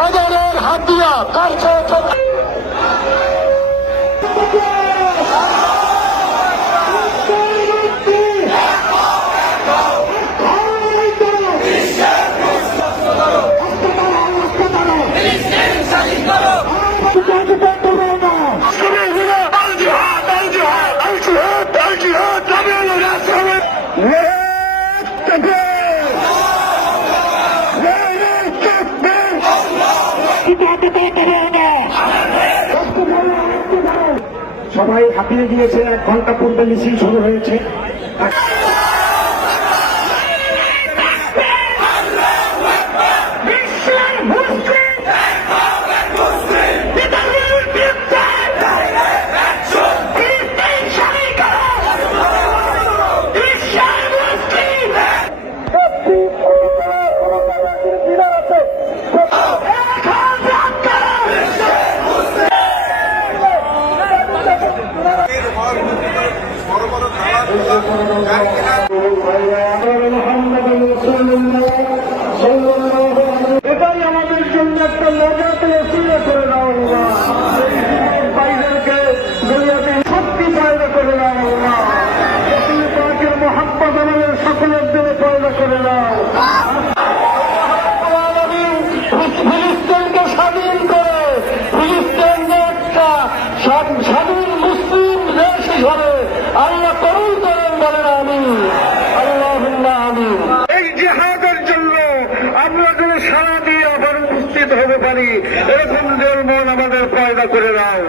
হাজারের হাত দিয়া কার সবাই হাঁপিয়ে গিয়েছে। 1 ঘন্টা পূর্বে মিছিল শুরু হয়েছে। এটাই আমাদের জন্য একটা মজাতে অসুবিধা করে দাও না, বাইরেকে দুনিয়াতে শক্তি পয়দা করে দাও না, পাকের মহাব্বত আমাদের সকলের দিনে পয়দা করে দাও। ফিলিস্তিনকে স্বাধীন করে ফিলিস্তিনকে একটা স্বাধীন মুসলিম দেশ হিসাবে আল্লাহ কবুল করেন, বলেন আমিন। আল্লাহুম্মা আমিন। এই জিহাদের জন্য আমরা যেন সারা দিয়ে আবার উপস্থিত হতে পারি, এরকম মন আমাদের পয়দা করে দাও।